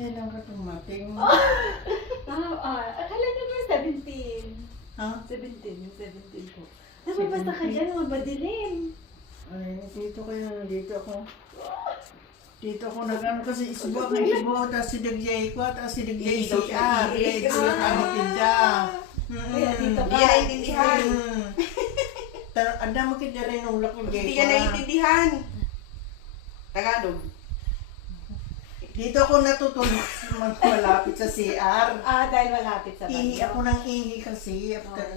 Kailan ka tumating? Akala niyo ba 17? Ha? 17 po. Nababasa ka dyan, mabadilim. Ay, dito ako. Dito ako nag-ano kasi isbo ng ibo, tapos sidagyay ko, tapos sidagyay Dito CR. sa Kaya ito yung ano tinda. Kaya dito Hindi ka. yan naiintindihan. Anda mo kita rin ng ulak ng Hindi yan naiintindihan. Tagalog. Dito ako natutulog malapit sa CR. Dahil malapit sa Ihi banyo. ako ng ihi kasi after